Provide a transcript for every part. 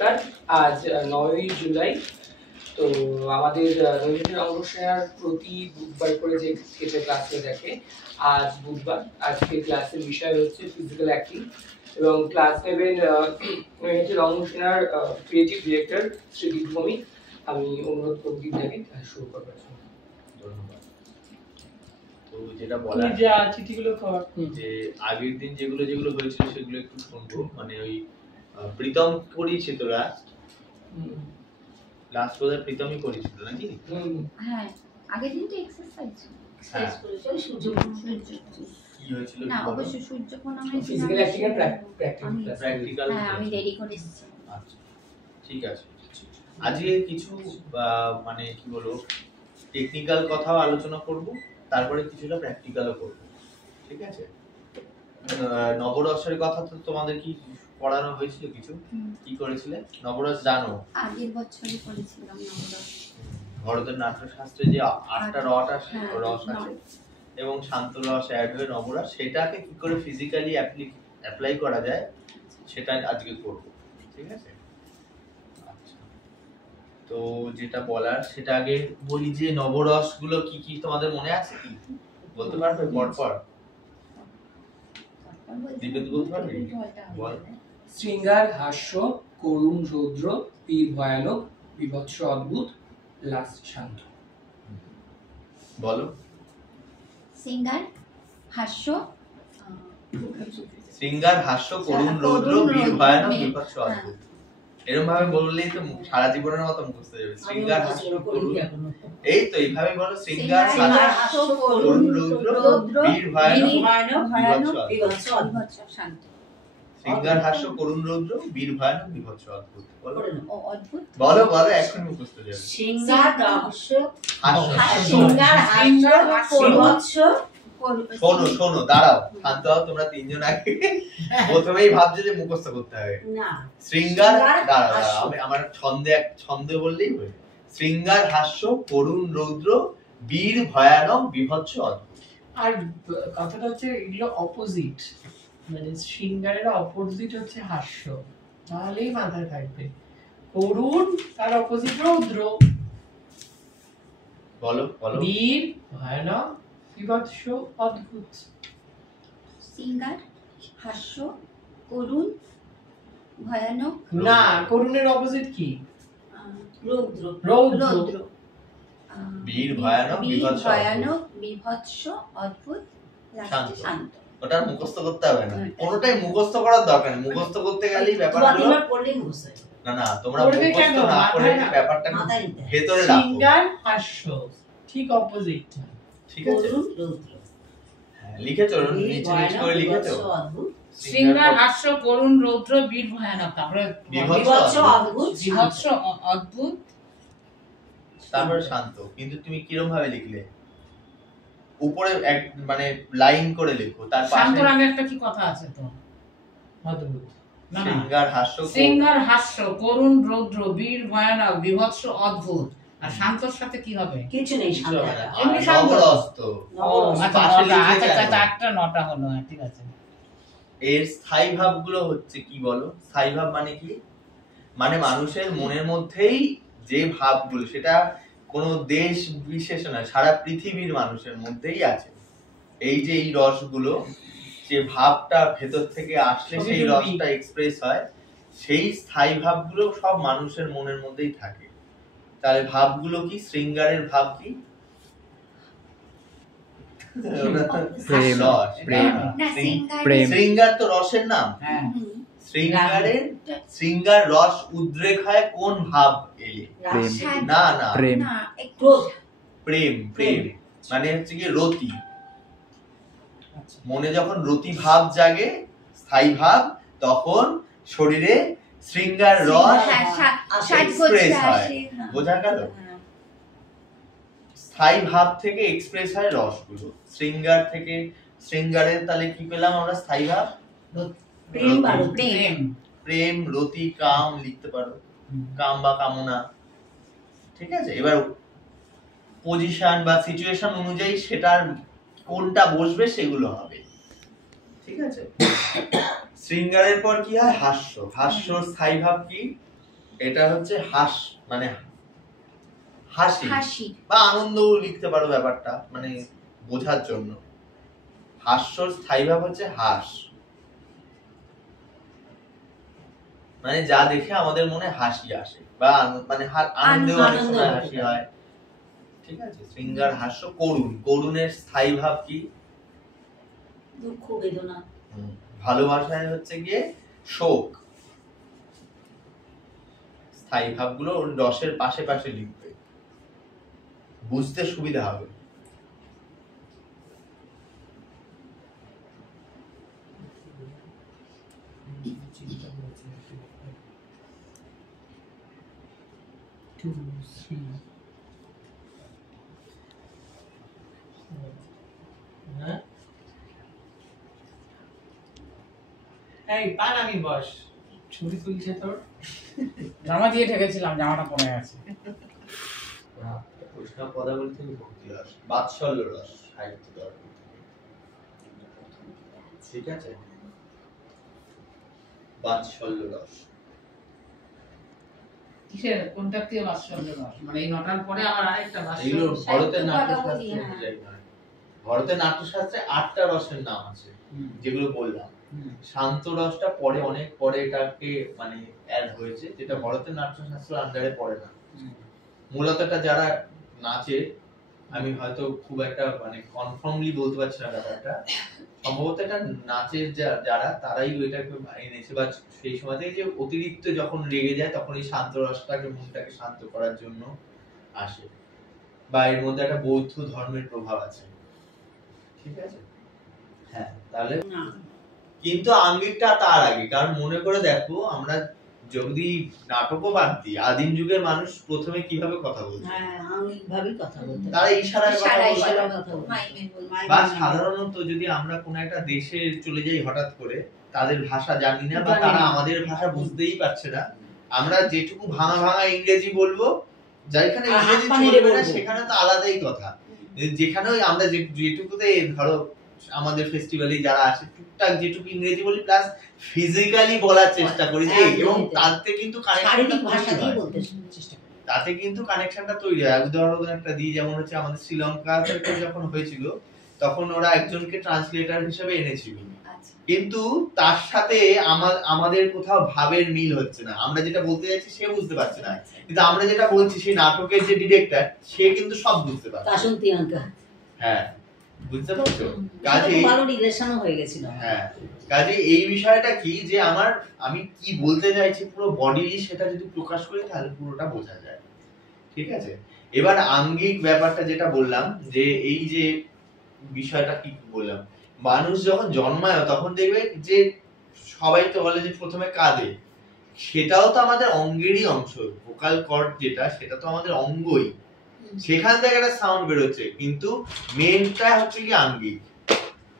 নমস্কার, আজ 9ই জুলাই। তো আমাদের নৈমিত্তিক অঙ্কশায়ার প্রতি বুধবার করে যে ক্লাসে দেখে, আজ বুধবার। আজকে ক্লাসের বিষয় হচ্ছে ফিজিক্যাল অ্যাক্টিং এবং ক্লাস নেবেন নৈমিত্তিক অঙ্কশায়ার ক্রিয়েটিভ ডিরেক্টর শ্রী দীপভূমি। আমি অনুরোধ করব দীপদাকে ক্লাস শুরু করবার জন্য। ধন্যবাদ। তো যেটা বলা চিঠিগুলো যে আগের দিন যেগুলো হয়েছিল সেগুলো একটু শুনবো। মানে ওই প্রীতম করিয়েছে তো লাস্ট বোধহয় প্রীতমই করেছিল নাকি? হ্যাঁ, আগের দিন তো এক্সারসাইজ করেছে সূর্য কি হয়েছিল না অবশ্য সূর্য কোণ আমরা ফিজিক্যাল অ্যাক্টিং এর প্র্যাকটিক্যাল। হ্যাঁ, আমি রেডি করে এসেছি। আচ্ছা, ঠিক আছে। আজকে কিছু মানে কি বলবো, টেকনিক্যাল কথাও আলোচনা করব, তারপরে কিছুটা প্র্যাকটিক্যালও করব। ঠিক আছে? নবরসের কথা তো তোমাদের কি পড়ানো হয়েছিল? কিছু কি করেছিলে? নবরস জানো? আগের বছরই করেছিলাম নবরস। ভরতের নাট্যশাস্ত্রে যে 8টা রস আছে এবং শান্ত রস অ্যাড হয়ে নবরস, সেটাকে কি করে ফিজিক্যালি অ্যাপ্লাই করা যায় সেটা আজকে করব। ঠিক আছে? আচ্ছা, তো যেটা বলার সেটা আগে বলি যে নবরস গুলো কি কি তোমাদের মনে আছে? কি বলতে পারবে পরপর? শৃঙ্গার, হাস্য, করুণ, রৌদ্র, বীর, ভয়ানক, বিভৎস, অদ্ভুত, লাস্ট, শান্ত। বলো। শৃঙ্গার, হাস্য, করুণ, রৌদ্র, বীর, ভয়ানক, বিভৎস, অদ্ভুত। এরকম ভাবে বললেই তো সারা জীবনের মতো মুখস্থ হয়ে যাবে। শৃঙ্গার, হাস্য, করুণ, এই তো এইভাবে বলো। শৃঙ্গার, হাস্য, করুণ, রৌদ্র, বীর, ভয়ানক, বিভৎস, শান্ত। শৃঙ্গার, হাস্য, করুণ, রৌদ্র, বীর, ভয়ানক, বিভৎস, অদ্ভুত। বলো বলো, এখন মুখস্থ হয়ে যাবে। শৃঙ্গার, হাস্য, বিভৎস। শোনো দাঁড়াও, শান্ত হও তোমরা তিনজন। আগে প্রথমেই ভাবছো যে মুখস্থ করতে হবে না। শৃঙ্গার, দাঁড়াও, আমার ছন্দে বললেই হবে। শৃঙ্গার, হাস্য, করুণ, রৌদ্র, বীর, ভয়ানক, বিভৎস, অদ্ভুত। আর কথাটা হচ্ছে এগুলো অপোজিট, মানে শৃঙ্গারের অপোজিট হচ্ছে হাস্য, তাহলেই মাথায় থাকবে। করুণ তার অপোজিট রৌদ্র। বলো বলো। বীর, ভয়ানক, বিভৎস, অদ্ভুত। শৃঙ্গার, হাস্য, করুণ, ভয়ানক। না, করুণের অপোজিট কি? রৌদ্র। রৌদ্র। বীর, ভয়ানক, বিভৎস, অদ্ভুত, শান্ত। ওটা মুখস্থ করতে হবে না, কোনোটাই মুখস্থ করার দরকার নেই। মুখস্থ করতে গেলেই ব্যাপারগুলো না তোমরা মুখস্থ না করে ব্যাপারটা ভেতরে রাখো। শৃঙ্গার, হাস্য ঠিক অপোজিট। ঠিক আছে, হ্যাঁ লিখেছো, নিচে করে লিখেছো। শৃঙ্গার, হাস্য, করুণ, রৌদ্র, বীর, ভয়ানক, তারপরে বিভৎস, অদ্ভুত, তারপরে শান্ত। কিন্তু তুমি কিরকম ভাবে লিখলে? উপরে এক মানে লাইন করে লেখো, তার পাশে শান্তর আগে একটা কি কথা আছে তো? অদ্ভুত। না, শৃঙ্গার, হাস্য, করুণ, রৌদ্র, বীর, ভয়ানক, বিভৎস, অদ্ভুত। আর শান্তর সাথে কি হবে? কিছু নেই। এমনি শান্ত। আচ্ছা, 8টা 9টা হলো। ঠিক আছে। এর স্থায়ী ভাবগুলো হচ্ছে কি বলো? স্থায়ী ভাব মানে কি? মানে মানুষের মনের মধ্যেই যে ভাবগুলো, সেটা কোনো দেশ বিশেষ না, সারা পৃথিবীর মানুষের মধ্যেই আছে। এই যে এই রসগুলো, যে ভাবটা ভেতর থেকে আসলে সেই রসটা এক্সপ্রেস হয়, সেই স্থায়ী ভাবগুলো সব মানুষের মনের মধ্যেই থাকে। তাহলে ভাবগুলো কি? শৃঙ্গারের ভাব কি? শৃঙ্গার তো রসের নাম। শৃঙ্গার রস উদ্রেক হয় কোন ভাব এলে? না প্রেম মানে হচ্ছে কি রতি। মনে যখন রতি ভাব জাগে, স্থায়ী ভাব, তখন শরীরে শৃঙ্গার রস এক্সপ্রেস হয়। বোঝা গেল? স্থায়ী ভাব থেকে এক্সপ্রেস হয় রসগুলো। শৃঙ্গার থেকে, শৃঙ্গারের তাহলে কি পেলাম আমরা? স্থায়ী ভাব প্রেম, রতি, কাম লিখতে পারো, কাম বা কামনা। ঠিক আছে, এবার পজিশন বা সিচুয়েশন অনুযায়ী সেটার কোনটা বসবে সেগুলো হবে। ঠিক আছে। শৃঙ্গারের পর কি হয়? হাস্য। হাস্যর স্থায়ী ভাব কি? এটা হচ্ছে হাস মানে হাসি হাসি। বা আনন্দও লিখতে পারো ব্যাপারটা, মানে বোঝার জন্য। হাস্যর স্থায়ী ভাব হচ্ছে হাস, মানে যা দেখে আমাদের মনে হাসি আসে বা মানে আনন্দেও অনেক সময় হাসি হয়। ঠিক আছে। শৃঙ্গার হাস্য। করুণ, করুণের স্থায়ী ভাব কি? দুঃখ বেদনা। ভালোবাসায় হচ্ছে গিয়ে শোক। স্থায়ী ভাবগুলো ওর রসের পাশে পাশে লিখবে, বুঝতে সুবিধা হবে। এই পান আমি বস, ছবি তুলছে তোর। জামা দিয়ে ঠেকেছিলাম, জামাটা পরে আছে। কৃষ্ণ পদাবলী থেকে ভক্তি রস, বাৎসল্য রস, সাহিত্য দর্পণ। ঠিক আছে। বাৎসল্য রস কিসের কোনটা দিয়ে বাৎসল্য রস? মানে এই নটার পরে আবার আরেকটা এগুলো বাৎসল্য। ভারতের নাট্যশাস্ত্র সাহিত্য অনুযায়ী নয়। ভারতের নাট্যশাস্ত্রে 8টা রসের নাম আছে যেগুলো বললাম। শান্ত রসটা পরে, অনেক পরে এটাকে মানে অ্যাড হয়েছে, যেটা ভারতের নাট্যশাস্ত্র আন্ডারে পড়ে না। মূলত এটা যারা নাচে, আমি হয়তো খুব একটা মানে কনফার্মলি বলতে পারছি না ব্যাপারটা, সম্ভবত এটা নাচের যারা তারাই ওইটাকে এনেছে, বা সেই সময়তে যে অতিরিক্ত যখন রেগে যায় তখন এই শান্ত রসটাকে, মনটাকে শান্ত করার জন্য আসে, বা এর মধ্যে একটা বৌদ্ধ ধর্মের প্রভাব আছে। ঠিক আছে। হ্যাঁ, তাহলে কিন্তু আঙ্গিকটা তার আগে, কারণ মনে করে দেখো, আমরা যদি নাটকও বাদ দিই, আদিম যুগের মানুষ প্রথমে কিভাবে কথা বলতো? তারা ইশারায় কথা বলতো। বা সাধারণত যদি আমরা কোন একটা দেশে চলে যাই হঠাৎ করে, তাদের ভাষা জানি না বা তারা আমাদের ভাষা বুঝতেই পারছে না, আমরা যেটুকু ভাঙা ভাঙা ইংরেজি বলবো, যেখানে ইংরেজি চলবে না সেখানে তো আলাদাই কথা। যেখানে আমরা যেটুকুতে ধরো আমাদের ফেস্টিভ্যালে যারা আছে টুকটাক যেটুকু ইংরেজি বলি প্লাস ফিজিক্যালি বলার চেষ্টা করি, যে এবং তাতে কিন্তু তাতে কিন্তু কানেকশনটা তৈরি হয়। উদাহরণ একটা দিই, যেমন হচ্ছে আমাদের শ্রীলঙ্কা থেকে যখন হয়েছিল তখন ওরা একজনকে ট্রান্সলেটর হিসেবে এনেছিল, কিন্তু তার সাথে আমাদের কোথাও ভাবের মিল হচ্ছে না। আমরা যেটা বলতে যাচ্ছি সে বুঝতে পারছে না, কিন্তু আমরা যেটা বলছি সেই নাটকের যে ডিরেক্টর সে কিন্তু সব বুঝতে পারছে। হ্যাঁ, বুঝতে পারছো? কাজে ভালো রিলেশনও হয়ে গেছিল। হ্যাঁ, কাজে এই বিষয়টা কি, যে আমি কি বলতে চাইছি পুরো বডিলি সেটা যদি প্রকাশ করি তাহলে পুরোটা বোঝা যায়। ঠিক আছে। এবার আঙ্গিক ব্যাপারটা যেটা বললাম, যে এই যে বিষয়টা কি বললাম, মানুষ যখন জন্মায় তখন দেখবে যে সবাই তো বলে যে প্রথমে কাঁদে, সেটাও তো আমাদের অঙ্গেরই অংশ। ভোকাল কর্ড যেটা, সেটা তো আমাদের অঙ্গই, সেখান থেকে একটা সাউন্ড বেরোচ্ছে, কিন্তু মেনটা হচ্ছে কি আঙ্গিক।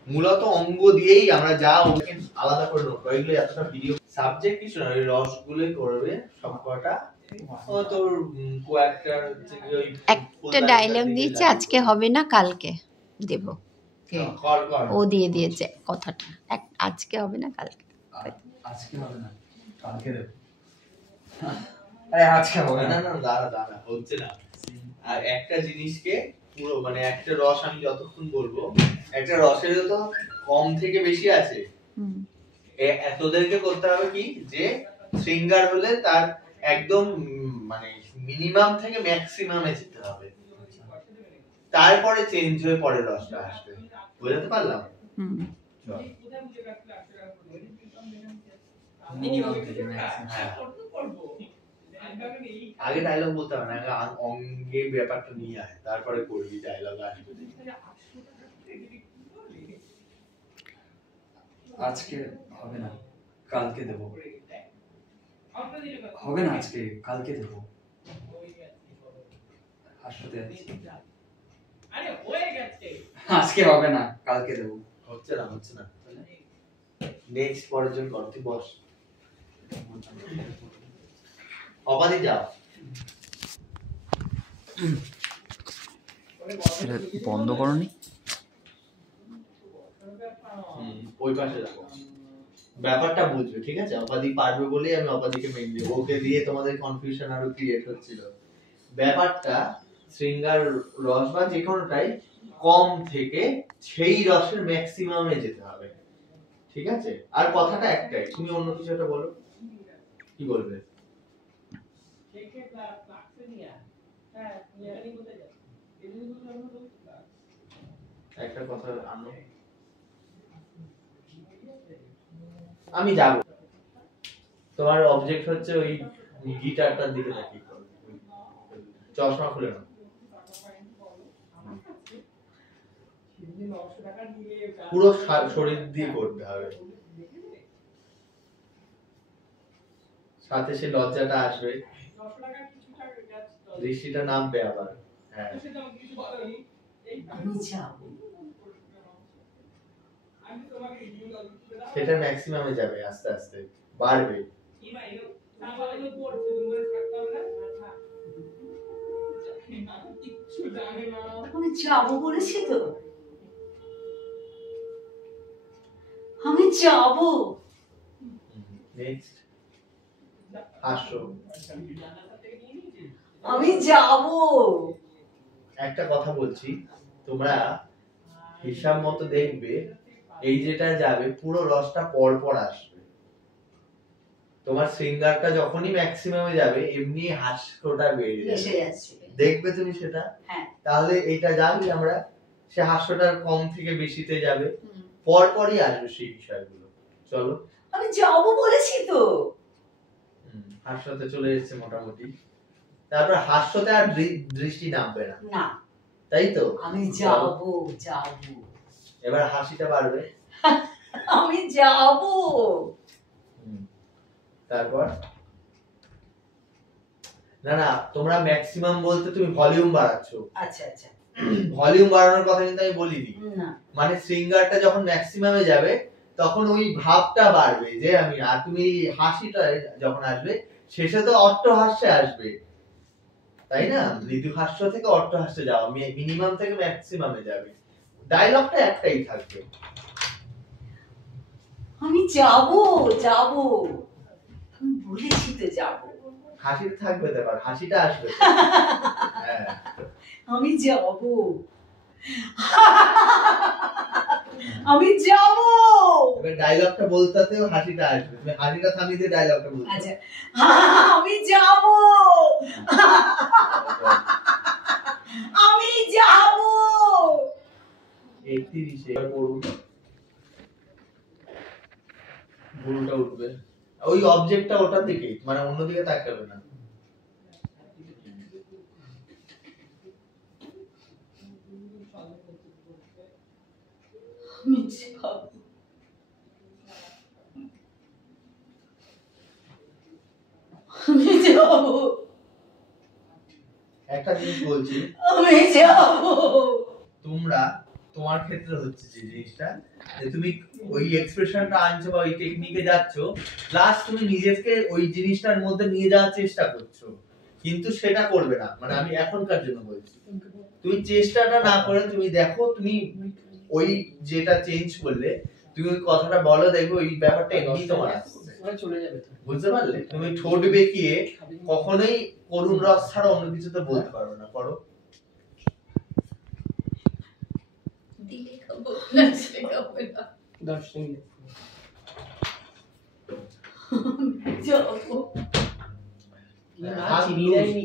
মূলত অঙ্গ দিয়েই আমরা যা ওকে আলাদা করে নোট করি। এগুলো এতটা ভিডিও সাবজেক্ট কিছু না, ওই রসগুলোই করবে সবকটা। তোর কোয়াক্টার একটা ডায়লগ দিয়েছে, আজকে হবে না কালকে দেব। ও দিয়ে দিয়েছে কথাটা, আজকে হবে না কালকে। আজকে হবে না কালকে দেব। আরে আজকে হবে না, না দাঁড়া হচ্ছে না। আর একটা জিনিসকে পুরো মানে একটা রস আমি যতক্ষণ বলবো, একটা রসেরও তো কম থেকে বেশি আছে। এতদেরকে করতে হবে কি, যে শৃঙ্গার হলে তার একদম মানে মিনিমাম থেকে ম্যাক্সিমামে যেতে হবে, তারপরে চেঞ্জ হয়ে পরের রসটা আসবে। বুঝতে পারলাম? মিনিমাম থেকে ম্যাক্সিমাম। আগে ডায়লগ বলতে হবে না, আগে অঙ্গে ব্যাপারটা নিয়ে আয়, তারপরে করবি ডায়লগ আসবে। আজকে হবে না কালকে দেব। হবে না আজকে কালকে দেব। হাসতে যাচ্ছি, আজকে হবে না কালকে দেব। হচ্ছে না। নেক্সট পরের জন্য কর, তুই বস। অবাধি যাও, বন্ধ করনি। ওই পাশে রাখো। ব্যাপারটা বুঝবে, ঠিক আছে? অপাদি পারবে বলেই আমি অপাদিকে মেন দিই, ওকে দিয়ে তোমাদের কনফিউশন আরো ক্রিয়েট হচ্ছিল। ব্যাপারটা শৃঙ্গার রস বা যে কোনোটাই কম থেকে সেই রসের ম্যাক্সিমামে যেতে হবে, ঠিক আছে? আর কথাটা একটাই, তুমি অন্য কিছু একটা বলো, কি বলবে? একটা কথা আনো, আমি যাব। তোমার অবজেক্ট হচ্ছে ওই গিটারটার দিকে তাকিয়ে করো, চশমা খুলে নাও, পুরো শরীর দিয়ে করতে হবে, সাথে সে লজ্জাটা আসবে, দৃষ্টিটা নামবে আবার। হ্যাঁ, সেটা ম্যাক্সিমামে যাবে, আস্তে আস্তে বাড়বে। আমি যাবো বলেছি তো, আমি যাবো। নেক্সট হাসো, আমি যাবো। একটা কথা বলছি, তোমরা হিসাব মতো দেখবে এই যেটা যাবে পুরো রসটা পর পর আসবে। তোমার সিঙ্গারটা যখনই ম্যাক্সিমামে যাবে এমনি হাস্যটা বেড়ে যাবে, দেখবে তুমি সেটা। তাহলে এটা জানি আমরা, সে হাস্যটা কম থেকে বেশিতে যাবে, পর পরই আসবে সেই বিষয়গুলো। চলো, আমি যাবো বলেছি তো। হাস্যতে চলে এসেছে মোটামুটি, তারপর হাস্যতে আর দৃষ্টি নামবে না, না, তাই তো? আমি যাবো যাবো। এবার হাসিটা বাড়বে, আমি যাবো। তারপর না না, তোমরা ম্যাক্সিমাম বলতে তুমি ভলিউম বাড়াচ্ছো। আচ্ছা আচ্ছা, ভলিউম বাড়ানোর কথা কিন্তু আমি বলিনি, না মানে সিঙ্গারটা যখন ম্যাক্সিমামে যাবে তখন ওই ভাবটা বাড়বে যে আমি, আর তুমি হাসিটা যখন আসবে শেষে তো অট্টহাস্যে আসবে, তাই না? মৃদু হাস্য থেকে অট্টহাস্যে যাওয়া, মিনিমাম থেকে ম্যাক্সিমামে যাবে, ডায়লগটা একটাই থাকবে, আমি যাবো যাবো, আমি বলেছি তো যাবো। হাসিটা থাকবে, তারপর হাসিটা আসবে। হ্যাঁ, আমি যাবো, আমি যাবো। এবার ডায়লগটা বলতেও হাসিটা আসবে, তুমি হাসিটা থামিয়ে দিয়ে ডায়লগটা বলতে। আচ্ছা, আমি যাবো, আমি যাবো। 31 এবার পড়ুন, ভুলটা উঠবে, ওই অবজেক্টটা ওটার দিকে, মানে অন্যদিকে তাকাবে না। আমি যাবো, আমি যাবো, একটা জিনিস বলছি, আমি যাবো। তোমরা তোমার ক্ষেত্রে হচ্ছে যে জিনিসটা, যে তুমি ওই এক্সপ্রেশনটা আনছো বা ওই টেকনিকে যাচ্ছ, প্লাস তুমি নিজেকে ওই জিনিসটার মধ্যে নিয়ে যাওয়ার চেষ্টা করছো, কিন্তু সেটা করবে না, মানে আমি এখনকার জন্য বলছি, তুমি চেষ্টাটা না করে তুমি দেখো, তুমি ওই যেটা চেঞ্জ করলে তুমি ওই কথাটা বলো, দেখো ওই ব্যাপারটা এমনি তোমার চলে যাবে, বুঝতে পারলে? তুমি ঠোঁট বেঁকিয়ে কখনোই করুণ রস ছাড়া অন্য কিছু তো বলতে পারবে না, করো।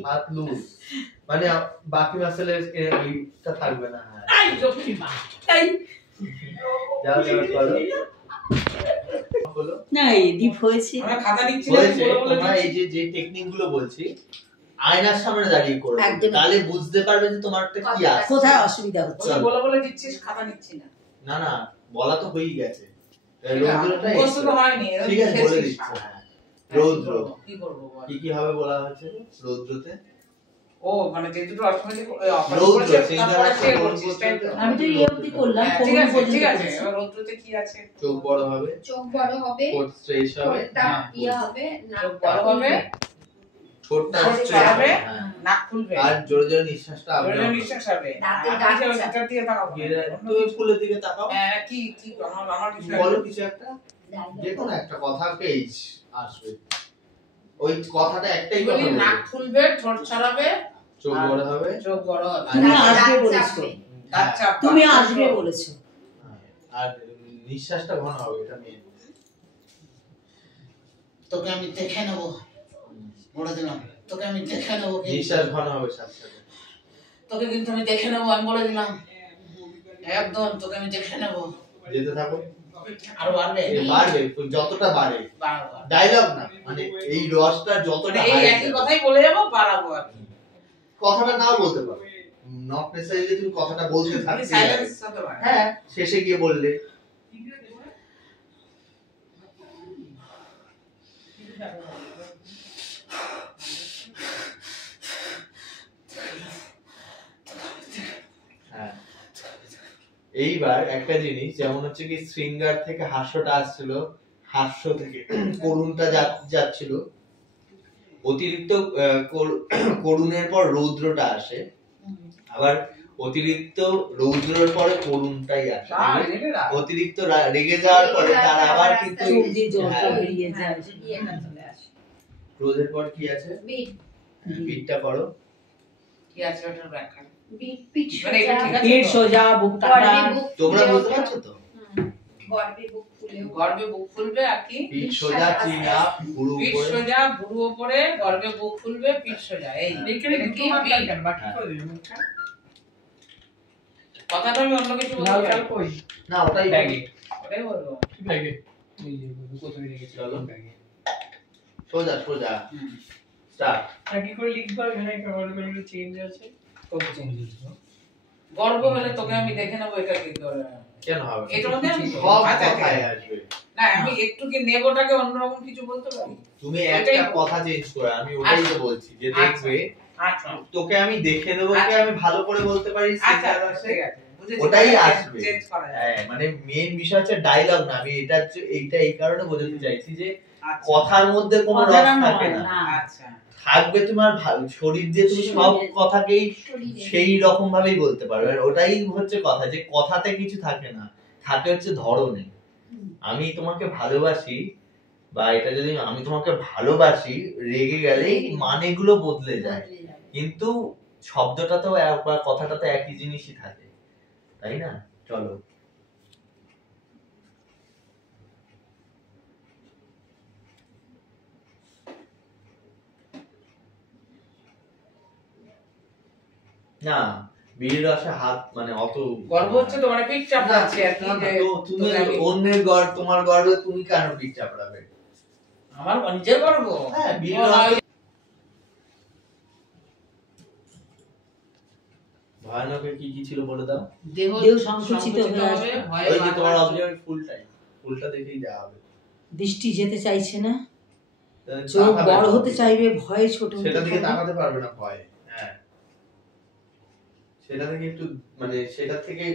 হাত লুজ, মানে বাকি মাসেলের এইটা থাকবে না। যাও যাও করো, না এই দীপ হয়েছে, আমরা খাতা নিচ্ছি না, হয়েছে। তোমরা এই যে টেকনিক গুলো বলছি আয়নার সামনে দাঁড়িয়ে করো, তাহলে বুঝতে পারবে যে তোমারটা কি আছে, কোথায় অসুবিধা হচ্ছে। বলে বলে দিচ্ছিস, খাতা নিচ্ছি না। না না, বলা তো হয়েই গেছে, মুখস্থ তো হয়নি, ঠিক আছে বলে দিচ্ছি। হ্যাঁ, রৌদ্র কি করব বল? কি কি ভাবে বলা হয়েছে রৌদ্রতে? ও মানে যে দুটো অর্থনৈতিক রৌদ্র সিঙ্গারা আমি তো এই অবধি করলাম, ঠিক আছে ঠিক আছে, এবার রৌদ্রতে কি আছে? চোখ বড় হবে, চোখ বড় হবে, ঠোঁট স্ট্রেচ হবে, ঠোঁটটা ইয়ে হবে, চোখ বড় হবে, ঠোঁটটা ঠোঁট straight ছড়াবে, হবে, হ্যাঁ। নাক খুলবে, আর জোরে জোরে নিঃশ্বাসটা জোরে আপনি জোরে নিঃশ্বাস হবে। দাঁতে আর দাঁত নিচে ওই চাপ। ভিতর দিয়ে তাকাবো। তুমি ফুলের দিকে তাকাও, হ্যাঁ, কি কি আমার কিছু বলো কিছু একটা, যে কোনো একটা কথাকেই আসবে, ওই কথাটা একটাই কথা বলি, বলবে। নাক খুলবে, ঠোঁট ছড়াবে, চোখ বড় হবে, চোখ বড় হবে, তুমি আর- আসবে দাঁত বলেছো, চাপবে। দাঁত চাপবে। তুমি আসবে বলেছো। আর নিঃশ্বাসটা ঘন হবে, এটা মেন। তোকে আমি দেখে নেবো, বলে দিলাম, তোকে আমি দেখে নেবো, নিঃশ্বাস ঘন হবে সাথে সাথে। তোকে কিন্তু আমি দেখে নেবো, আমি বলে দিলাম একদম, তোকে আমি দেখে নেবো। যেতে থাকো, আরো বাড়বে, বাড়বে যতটা বাড়ে, বাড়াবো। ডায়লগ না, মানে এই রসটা যতটা এই হারিয়ে একই যাবে। কথাই বলে যাবো, বাড়াবো আর কি। কথাটা নাও বলতে পারো, নট নেসেসারিলি তুমি কথাটা বলতে থাকবে, সাইলেন্স হতে পারে। হ্যাঁ শেষে গিয়ে বললে। হ্যাঁ, এইবার একটা জিনিস, যেমন হচ্ছে কি শৃঙ্গার থেকে হাস্যটা আসছিল, হাস্য থেকে করুণটা যাচ্ছিল, অতিরিক্ত করুণের পর রৌদ্রটা আসে, আবার অতিরিক্ত রৌদ্রের পরে করুণটাই আসে, অতিরিক্ত রেগে যাওয়ার পরে তার আবার কিন্তু চোখ দিয়ে জলটা হ্যাঁ, বেরিয়ে যায়। ক্রোধের পর কি আছে, পিঠটা করো, কি আছে ওটার ব্যাখ্যা? পিঠ মানে এটা ঠিক আছে পিঠ তো? সোজা, বুকটা গর্বে বুক তোমরা ফুলে বুঝতে ওঠা। পারছো তো? গর্বে বুক ফুলে ওঠা। গর্বে বুক ফুলবে আর কি? পিঠ সোজা, চিন আপ, ভুরু পিঠ উপরে, সোজা, ভুরু উপরে, গর্বে বুক ফুলবে, পিঠ সোজা। এই এখানে এটা দুটো কি মাত্রা পিঠ? কেন বাকি করে দিন মুখটা কথাটা আমি অন্য কিছু বলতে লাল পারি। কাল কই না ওটাই ব্যাগে ওটাই বলবো। ব্যাগে ওই যে কোথায় রেখেছি চলো। ব্যাগে সোজা সোজা হুম। স্টার্ট। আর কি করে লিখবা এখানে কেমন চেঞ্জ আছে কত চেঞ্জ হয়েছিল গর্ব হলে তোকে আমি দেখে নেবো, এটা কি করে? কেন হবে? এটার মধ্যে আমি সব আচ্ছা, কথায় আসবে। না আমি একটু কি নেবোটাকে অন্যরকম কিছু বলতে পারি? তুমি ওটাই একটা বলবো। কথা চেঞ্জ করে, আমি ওটাই তো আচ্ছা। বলছি যে আচ্ছা। দেখবে আচ্ছা তোকে আমি দেখে নেবো, আচ্ছা। আমি ভালো করে বলতে পারি, আচ্ছা সেটা আসে। ঠিক আছে, বুঝেছি। ওটাই আসবে। চেঞ্জ করা যায়। হ্যাঁ, মানে মেইন বিষয় হচ্ছে ডায়লগ না, আমি এইটা এই কারণে বোঝাতে চাইছি যে আচ্ছা। কথার মধ্যে কোনো রস কথাটা থাকে নয়, না, না। আচ্ছা থাকবে তোমার শরীর দিয়ে তুমি সব কথাকেই শরীরে। সেই রকম ভাবেই বলতে পারবে। আর ওটাই হচ্ছে কথা, যে কথাতে কিছু থাকে না, থাকে হচ্ছে ধরনে। আমি তোমাকে ভালোবাসি, বা এটা যদি আমি তোমাকে ভালোবাসি, রেগে গেলেই মানেগুলো বদলে যায়, কিন্তু শব্দটা তো বা কথাটা তো একই জিনিসই থাকে, তাই না? চলো না, বীর রসে হাত মানে অত গর্ব হচ্ছে তো, মানে পিঠ চাপড়াচ্ছি আর কি, যে তো তুমি তোকে আমি- অন্যের গর্ব, তোমার গর্বে তুমি কেন পিঠ চাপড়াবে? আমার নিজের গর্ব। হ্যাঁ, বীর ও নয়। রসে ভয়ানকের কি কি ছিল বলে দাও। দেহ দেহ সংকুচিত হয়ে হবে, আসবে। ভয়ে ওই যে তোমার মাথা- অবজেক্ট ফুলটাই, ফুলটা দেখেই যা হবে। দৃষ্টি যেতে চাইছে না, তাহলে চোখ তাকাবে বড় না। হতে চাইবে, ভয়ে ছোট হতে সেটা দিকে থাকবে। তাকাতে পারবে না, ভয়। হ্যাঁ, সেটা থেকে একটু মানে সেটা থেকে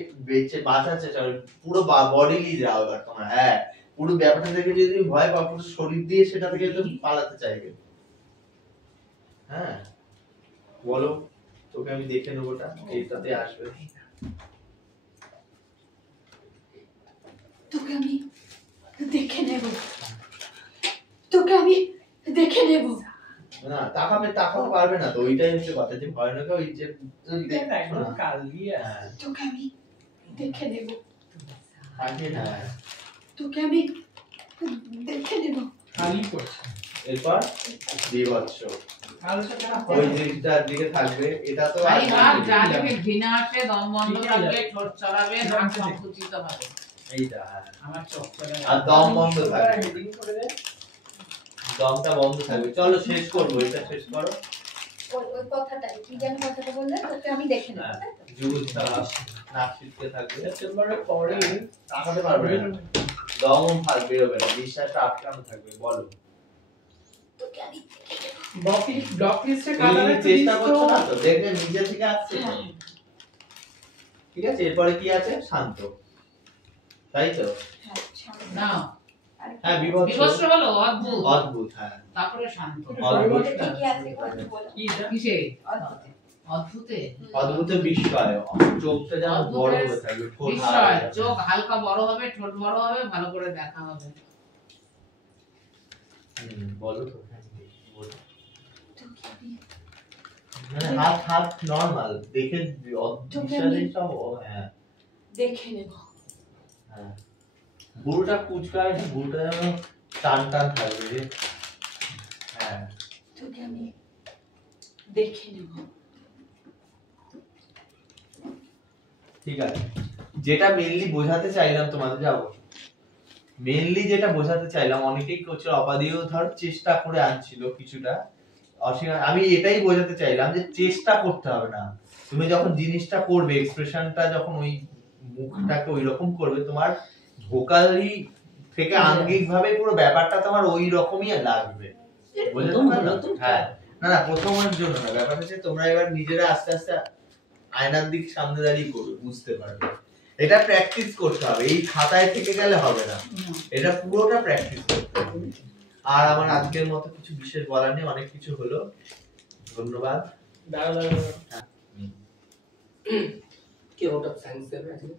বাঁচার চেষ্টা করবে, পুরো বডিলি যাও এবার তোমার। হ্যাঁ, পুরো ব্যাপারটা থেকে যদি তুমি ভয় পাও, পুরো শরীর দিয়ে সেটা থেকে একটু পালাতে চাইবে। হ্যাঁ, বলো তোকে আমি দেখে নেবোটা এইটাতে আসবে। তোকে আমি দেখে নেব, তোকে আমি দেখে নেব। না, তাকাতে পারবে না তো, ওইটাই হচ্ছে কথা, যে ভয়ানক ওই যে তুমি এটা দেখছো একদম না। কাল দিয়ে হ্যাঁ, তোকে আমি দেখে নেব, থাকে না। তোকে আমি দেখে নেব। খালি করছে এরপর বিভৎস, আলোচনা ওই জিনিসটার দিকে থাকবে। এটা তো খালি আর হাত, না, যা দিকে ঘৃণা আসে, দম বন্ধ ঠিক আছে। থাকবে, ঠোঁট চড়াবে, নাক সংকুচিত হবে। এইটা হ্যাঁ। আমার চোখ চলে আর যাবে। দম বন্ধ থাকবে, হেডিং করে দে দমটা বন্ধ থাকবে। চলো শেষ করবো, এটা শেষ করো। ওই কথাটাই, কি যেন কথাটা বললে, তোকে আমি দেখে নেব, হ্যাঁ, তাই তো? জুগুচ্ছা, নাক ছিটকে থাকবে, সেপ্টেম্বরের পরে তাকাতে পারবে না, দম থাকবে, বেরোবে না, নিঃশ্বাসটা আটকানো থাকবে। বলো, তোকে আমি দেখে নেব। ব্লক লিস্টে তুমি কাটার চেষ্টা করছো না তো, দেখবে নিজে থেকে আসছে তো। ঠিক আছে, এরপরে কি আছে? শান্ত, তাই তো? হ্যাঁ, সামনে। না, আর হ্যাঁ বিভৎস বিভৎস হলো অদ্ভুত, অদ্ভুত, হ্যাঁ তারপরে শান্ত। অদ্ভুত, ঠিকই আছে গো, বলো। কিসে? অদ্ভুতে। অদ্ভুত বিস্ময়, চোখটা যেন বড় হয়ে থাকবে, ঠোঁট বিস্ময়, চোখ হালকা বড় হবে, ঠোঁট বড় হবে, ভালো করে দেখা হবে। বলো তো, মানে হাত হাত নরমাল দেখে অদ্ভুত সব, হ্যাঁ দেখে নেব। হ্যাঁ বুড়োটা কুচকায় না, বুড়োটা যেন টান টান থাকবে রে। হ্যাঁ তোকে আমি দেখে নেব। ঠিক আছে, যেটা মেইনলি বোঝাতে চাইলাম তোমাদের, যাবো মেইনলি যেটা বোঝাতে চাইলাম, অনেকেই করছিল, অপাদিও ধর চেষ্টা করে আনছিল কিছুটা, আমি এটাই বোঝাতে চাইলাম যে চেষ্টা করতে হবে না, তুমি যখন জিনিসটা করবে, এক্সপ্রেশনটা যখন ওই মুখটাকে ওই রকম করবে, তোমার ভোকালি থেকে আঙ্গিক ভাবে পুরো ব্যাপারটা তোমার ওই রকমই লাগবে, বুঝতে পারলে? হ্যাঁ না না প্রথমের জন্য না, ব্যাপারটা হচ্ছে তোমরা এবার নিজেরা আস্তে আস্তে আয়নার দিক সামনে দাঁড়িয়ে করবে, বুঝতে পারবে। এটা প্র্যাকটিস করতে হবে, এই খাতায় থেকে গেলে হবে না, এটা পুরোটা প্র্যাকটিস করতে হবে। আর আমার আজকের মতো কিছু বিশেষ বলার নেই, অনেক কিছু হলো, ধন্যবাদ। কে ভোট অফ সায়েন্স দেবে আজকে?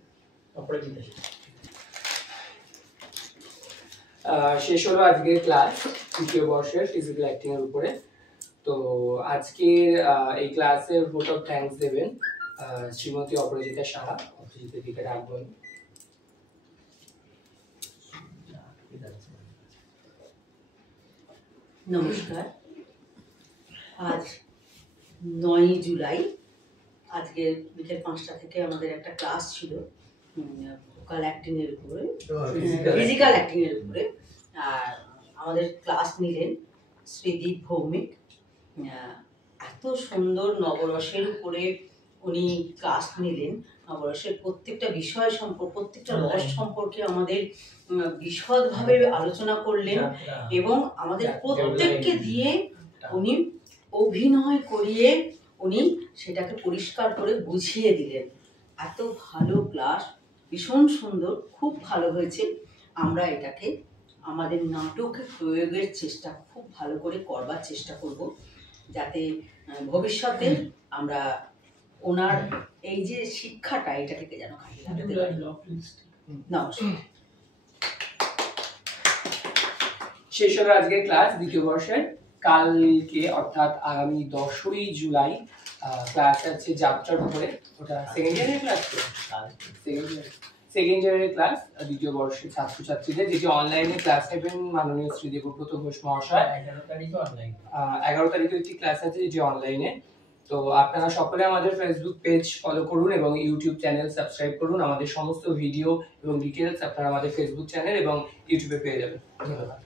অপরাজিতা। শেষ হলো আজকের ক্লাস তৃতীয় বর্ষের ফিজিক্যাল অ্যাক্টিং এর উপরে। তো আজকের এই ক্লাসের ভোট অফ থ্যাঙ্কস দেবেন শ্রীমতী অপরাজিতা সাহা। অপরাজিতা দিকে রাখবেন। নমস্কার, আজ 9ই জুলাই, আজকে বিকেল 5টা থেকে আমাদের একটা ক্লাস ছিল ভোকাল অ্যাক্টিং এর উপরে, ফিজিক্যাল অ্যাক্টিং এর উপরে। আর আমাদের ক্লাস নিলেন শ্রীদীপ ভৌমিক। এত সুন্দর নবরসের উপরে উনি ক্লাস নিলেন, নবরসের প্রত্যেকটা বিষয় সম্পর্কে, প্রত্যেকটা রস সম্পর্কে আমাদের বিশদভাবে আলোচনা করলেন এবং আমাদের প্রত্যেককে দিয়ে উনি অভিনয় করিয়ে উনি সেটাকে পরিষ্কার করে বুঝিয়ে দিলেন। এত ভালো ক্লাস, ভীষণ সুন্দর, খুব ভালো হয়েছে। আমরা এটাকে আমাদের নাটকে প্রয়োগের চেষ্টা খুব ভালো করে করবার চেষ্টা করব, যাতে ভবিষ্যতে আমরা ওনার এই যে শিক্ষাটা, এটা থেকে যেন কাজে লাগাতে পারি। নমস্কার। শেষ হলো আজকের ক্লাস দ্বিতীয় বর্ষের। কালকে অর্থাৎ আগামী 10ই জুলাই ক্লাস আছে যাত্রার উপরে। ওটা সেকেন্ড ইয়ারের ক্লাস, সেকেন্ড ইয়ারের ক্লাস দ্বিতীয় বর্ষের ছাত্রছাত্রীদের, যেটি অনলাইনে ক্লাস নেবেন মাননীয় শ্রী দেবব্রত ঘোষ মহাশয়। 11 তারিখে একটি ক্লাস আছে যেটি অনলাইনে। তো আপনারা সকলে আমাদের ফেসবুক পেজ ফলো করুন এবং ইউটিউব চ্যানেল সাবস্ক্রাইব করুন। আমাদের সমস্ত ভিডিও এবং ডিটেলস আপনারা আমাদের ফেসবুক চ্যানেল এবং ইউটিউবে পেয়ে যাবেন। ধন্যবাদ।